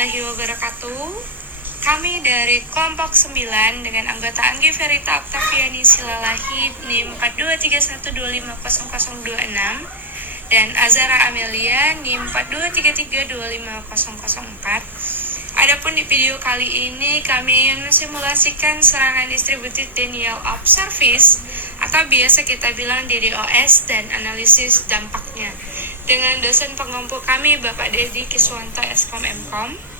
warahmatullahi wabarakatuh. Kami dari kelompok 9 dengan anggota Anggi Verita Oktaviani Silalahi NIM 4231250026 dan Azara Amelia NIM 4233250004. Adapun di video kali ini kami ingin mensimulasikan serangan distributed denial of service atau biasa kita bilang DDoS dan analisis dampaknya dengan dosen pengampu kami Bapak Dedi Kiswanto Eskom Mkom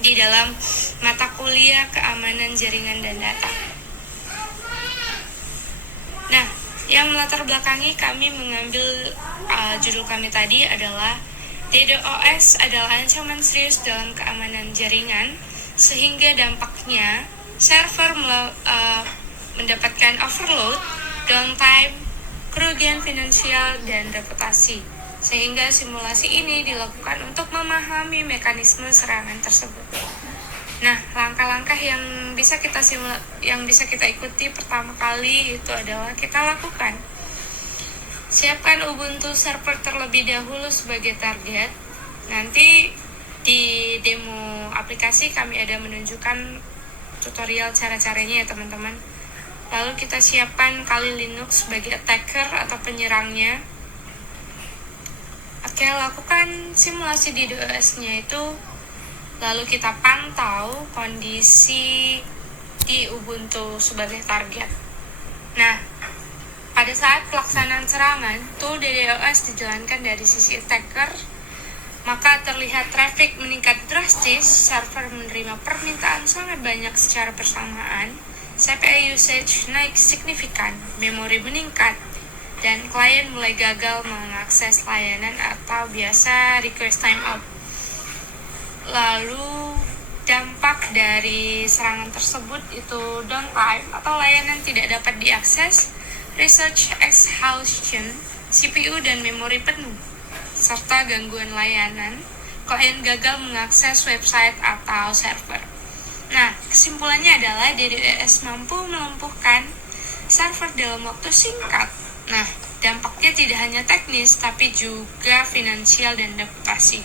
di dalam mata kuliah keamanan jaringan dan data. Nah, yang melatar belakangi kami mengambil judul kami tadi adalah DDoS adalah ancaman serius dalam keamanan jaringan sehingga dampaknya server mendapatkan overload, downtime, kerugian finansial, dan reputasi. Sehingga simulasi ini dilakukan untuk memahami mekanisme serangan tersebut. Nah, langkah-langkah yang bisa kita ikuti pertama kali itu adalah kita lakukan siapkan Ubuntu server terlebih dahulu sebagai target. Nanti di demo aplikasi kami ada menunjukkan tutorial cara-caranya ya teman-teman. Lalu kita siapkan Kali Linux sebagai attacker atau penyerangnya. Oke, lakukan simulasi DDoS-nya itu, lalu kita pantau kondisi di Ubuntu sebagai target. Nah, pada saat pelaksanaan serangan, tool DDoS dijalankan dari sisi attacker, maka terlihat traffic meningkat drastis, server menerima permintaan sangat banyak secara bersamaan, CPU usage naik signifikan, memori meningkat, dan klien mulai gagal mengakses layanan atau biasa request timeout. Lalu dampak dari serangan tersebut itu downtime atau layanan tidak dapat diakses, research exhaustion, CPU dan memori penuh, serta gangguan layanan, klien gagal mengakses website atau server. Nah, kesimpulannya adalah DDoS mampu melumpuhkan server dalam waktu singkat. Nah, dampaknya tidak hanya teknis, tapi juga finansial dan reputasi.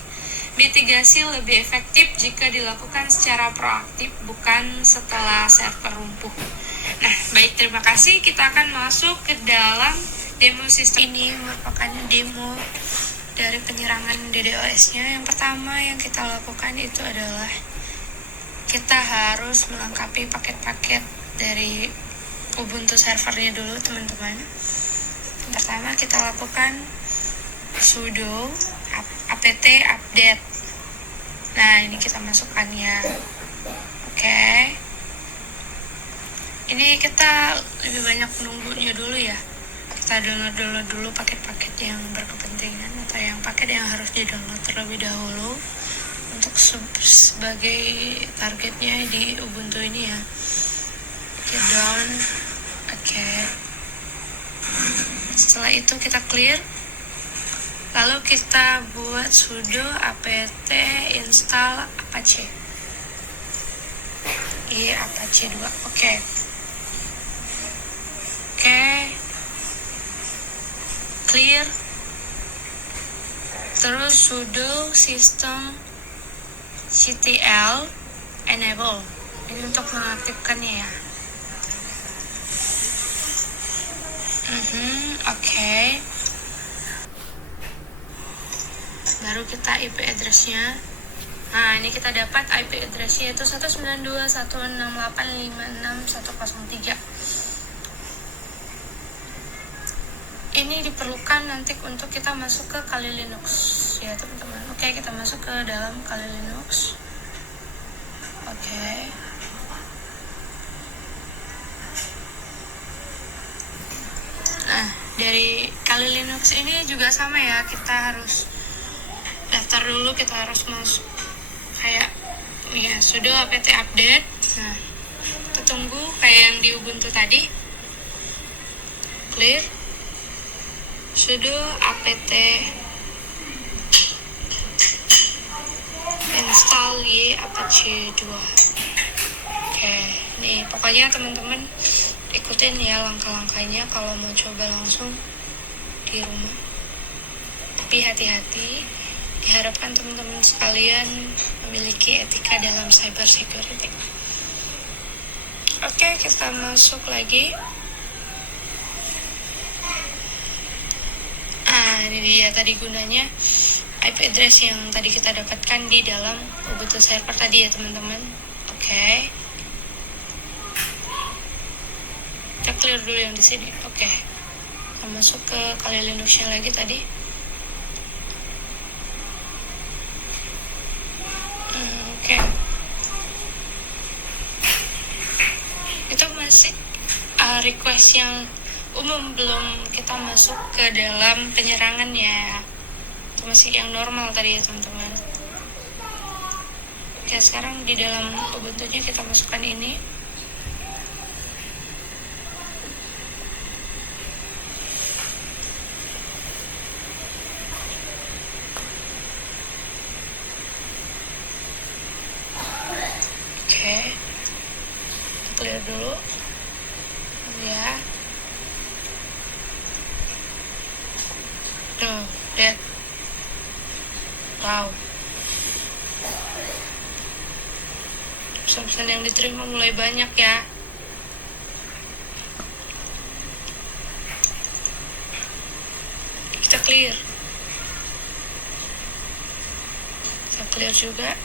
Mitigasi lebih efektif jika dilakukan secara proaktif, bukan setelah server lumpuh. Nah, baik, terima kasih. Kita akan masuk ke dalam demo sistem. Ini merupakan demo dari penyerangan DDoS-nya. Yang pertama yang kita lakukan itu adalah kita harus melengkapi paket-paket dari Ubuntu servernya dulu, teman-teman. Pertama kita lakukan sudo apt update. Nah, ini kita masukkan ya. Oke. Ini kita lebih banyak menunggunya dulu ya. Kita download dulu paket-paket yang berkepentingan atau yang paket yang harus di-download terlebih dahulu untuk sebagai targetnya di Ubuntu ini ya. Kita down. Oke. Setelah itu kita clear, lalu kita buat sudo apt install apache apache 2. Oke, clear, terus sudo system ctl enable, ini untuk mengaktifkannya ya. Oke. Baru kita IP address-nya. Nah, ini kita dapat IP address-nya itu 192.168.56.103. Ini diperlukan nanti untuk kita masuk ke Kali Linux ya teman-teman. Oke, kita masuk ke dalam Kali Linux. Oke. Nah, dari Kali Linux ini juga sama ya, kita harus daftar dulu, kita harus masuk kayak ya sudo apt update. Nah, kita tunggu kayak yang di Ubuntu tadi. Clear, sudo apt install apache 2. Oke, nih pokoknya teman-teman ikutin ya langkah-langkahnya kalau mau coba langsung di rumah. Tapi hati-hati Diharapkan teman-teman sekalian memiliki etika dalam cyber security. Oke, kita masuk lagi. Ini dia tadi gunanya IP address yang tadi kita dapatkan di dalam Ubuntu server tadi ya teman-teman. Oke. Kita clear dulu yang di sini. Oke. Kita masuk ke Kali Linuxnya lagi tadi. Oke. Itu masih request yang umum, belum kita masuk ke dalam penyerangan ya. Itu masih yang normal tadi ya teman-teman. Oke, sekarang di dalam Ubuntu-nya kita masukkan ini. Oke, clear dulu ya. Tuh, lihat. Wow, pesan-pesan yang diterima mulai banyak ya. Kita clear juga.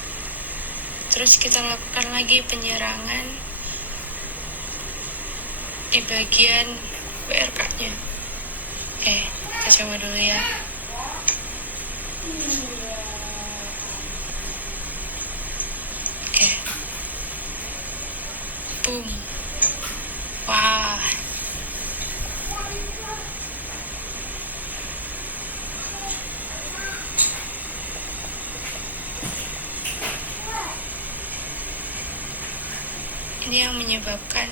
Terus kita lakukan lagi penyerangan di bagian WRK-nya. Oke, kita coba dulu ya. Oke. Boom. Wah. Ini yang menyebabkan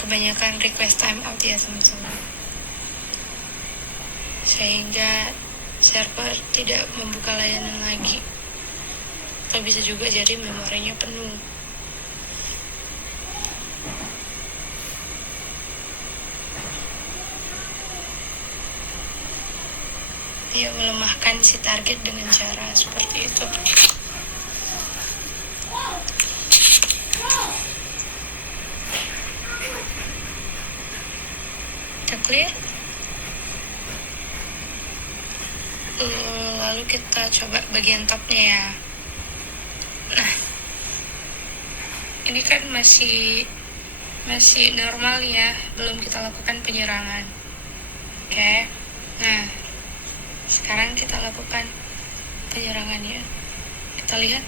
kebanyakan request timeout ya teman-teman, sehingga server tidak membuka layanan lagi, atau bisa juga jadi memorinya penuh. Dia melemahkan si target dengan cara seperti itu. Clear. Lalu kita coba bagian topnya ya. Nah, ini kan masih normal ya, belum kita lakukan penyerangan. Oke. Nah, sekarang kita lakukan penyerangannya. Kita lihat.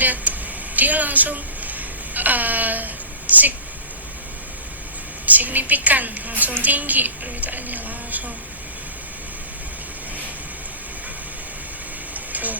Lihat, dia langsung signifikan, langsung tinggi permintaannya langsung. Tuh.